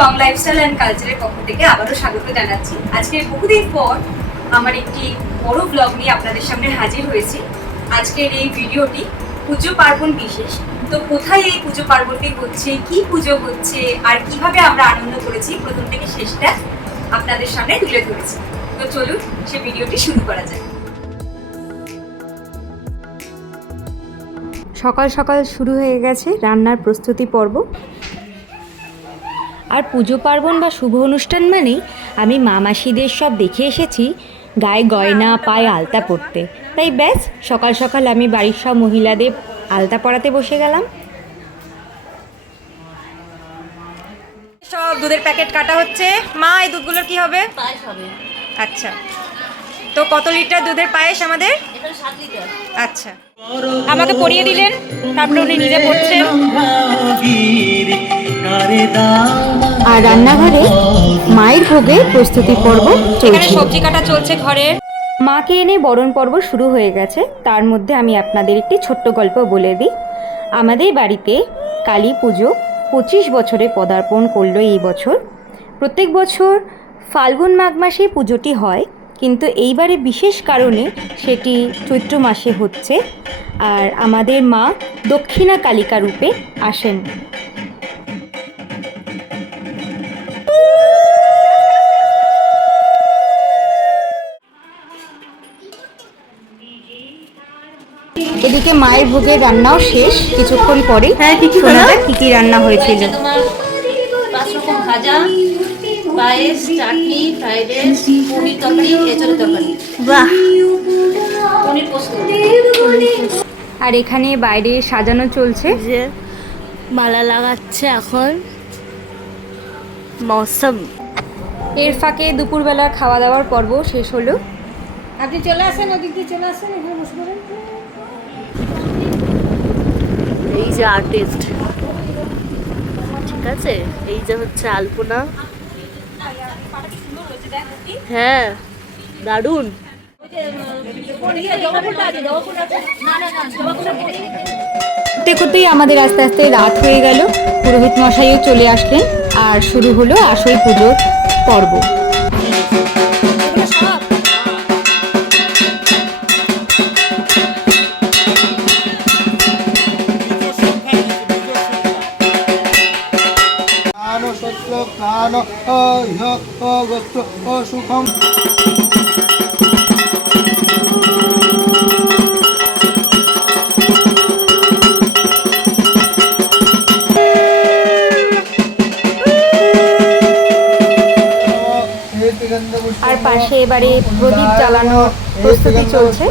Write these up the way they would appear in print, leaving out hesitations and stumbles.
বাং lifestyle and কালচারের পক্ষ থেকে আবারও স্বাগত জানাচ্ছি। আজকে বহুদিন পর আমার একটি বড় ব্লগ নিয়ে আপনাদের সামনে হাজির হয়েছি। আজকের এই ভিডিওটি পুজো পার্বণ বিশেষ। তো কোথায় এই পুজো পার্বণটি হচ্ছে, কি পুজো হচ্ছে আর কিভাবে আমরা আনন্দ করেছি প্রথম থেকে শেষটা আপনাদের সামনে তুলে ধরেছি। তো চলুন সে ভিডিওটি শুরু করা যায়। সকাল সকাল শুরু হয়ে গেছে রান্নার প্রস্তুতি পর্ব। আর পুজো পার্বণ বা শুভ অনুষ্ঠান মানেই আমি মামাসিদের সব দেখে এসেছি গায়ে গয়না পায়ে আলতা পরতে। তাই ব্যাস সকাল সকাল আমি বাড়ির সব মহিলাদের আলতা পরাতে বসে গেলাম। সব দুধের প্যাকেট কাটা হচ্ছে। মা, এই দুধগুলোর কি হবে? পায়েস হবে। আচ্ছা, তো কত লিটার দুধের পায়েস আমাদের? এটা 7 লিটার। আচ্ছা, আমাকে পরিয়ে দিলেন, তারপরে উনি নিজে পড়ছেন। আর রান্নাঘরে মায়ের ভোগের প্রস্তুতি পর্ব চলছে। সবজি কাটা চলছে ঘরে। মাকে এনে বরণ পর্ব শুরু হয়ে গেছে। তার মধ্যে আমি আপনাদের একটি ছোট্ট গল্প বলে দিই। আমাদের বাড়িতে কালী পুজো 25 বছরে পদার্পণ করলো এই বছর। প্রত্যেক বছর ফাল্গুন মাঘ মাসে পুজোটি হয়, কিন্তু এইবারে বিশেষ কারণে সেটি চৈত্র মাসে হচ্ছে। আর আমাদের মা দক্ষিণা কালিকা রূপে আসেন। এদিকে মায়ের ভোগের রান্নাও শেষ। কিছুক্ষণ পরে শোনা যাক কি কি রান্না হয়েছিল। তোমার 5 রকম ভাজা, পায়েস, চাটনি, ফ্রাইড রাইস, পনির তরকারি, এঁচড়ের তরকারি। বাহ! পনির পোস্ত। আর এখানে বাইরে সাজানো চলছে। যে মালা লাগাচ্ছে এখন। মৌসুম। এর ফাঁকে দুপুরবেলা খাওয়া দাওয়ার পর্ব শেষ হলো। আপনি চলে আসেন, ওদিক দিয়ে চলে আসেন, এখানে বসে পড়েন। এই যে আর্টিস্ট, ঠিক আছে, এই যে হচ্ছে আলপনা। হ্যাঁ, দারুণ। করতে করতেই আমাদের আস্তে আস্তে রাত হয়ে গেল। পুরোহিত মশাইও চলে আসলেন আর শুরু হলো আসল পুজোর পর্ব। সুখম আর পাশে এবারে প্রদীপ জ্বালানোর প্রস্তুতি চলছে।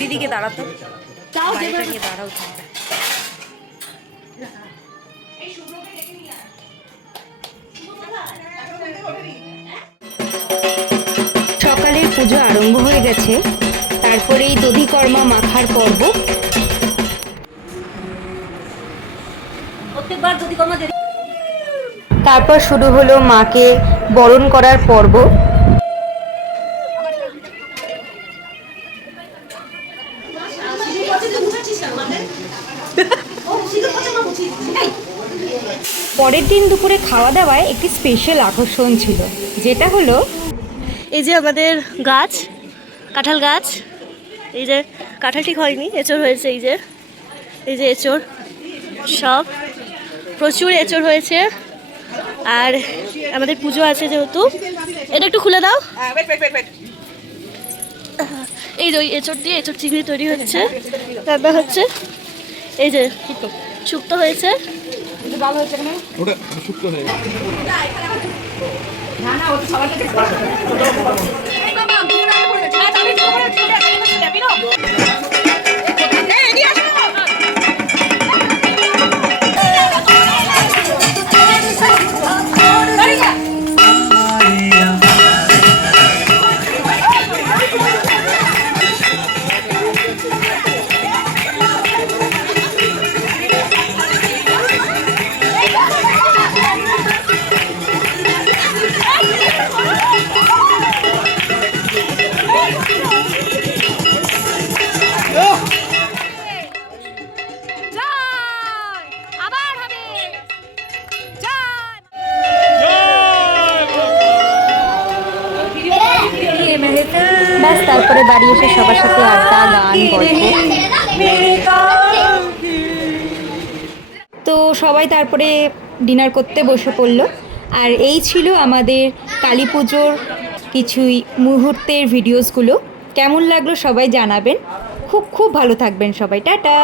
দিদিকে দাঁড়াতো, দাঁড়াও। সকালের পুজো আরম্ভ হয়ে গেছে। তারপরেই দধিকর্মা মাখার পর্ব। প্রত্যেকবার যদি কমা দেরি। তারপর শুরু হলো মাকে বরণ করার পর্ব। পরের দিন দুপুরে খাওয়া দাওয়ায় একটি স্পেশাল আকর্ষণ ছিল, যেটা হলো এই যে আমাদের গাছ, কাঁঠাল গাছ। এই যে কাঁঠাল ঠিক হয়নি, এঁচড় হয়েছে। এই যে এঁচড়, সব প্রচুর এঁচড় হয়েছে। আর আমাদের পুজো আছে যেহেতু, এটা একটু খুলে দাও। এই যে ওই এঁচড় দিয়ে এঁচড় চিংড়ি তৈরি হচ্ছে, রান্না হচ্ছে। এই যে শুক্তো হয়েছে। তারপরে বাড়ি এসে সবার সাথে আড্ডা, গান, গল্প। তো সবাই তারপরে ডিনার করতে বসে পড়লো। আর এই ছিল আমাদের কালী পুজোর কিছুই মুহূর্তের ভিডিওসগুলো। কেমন লাগলো সবাই জানাবেন। খুব খুব ভালো থাকবেন সবাই, টাটা।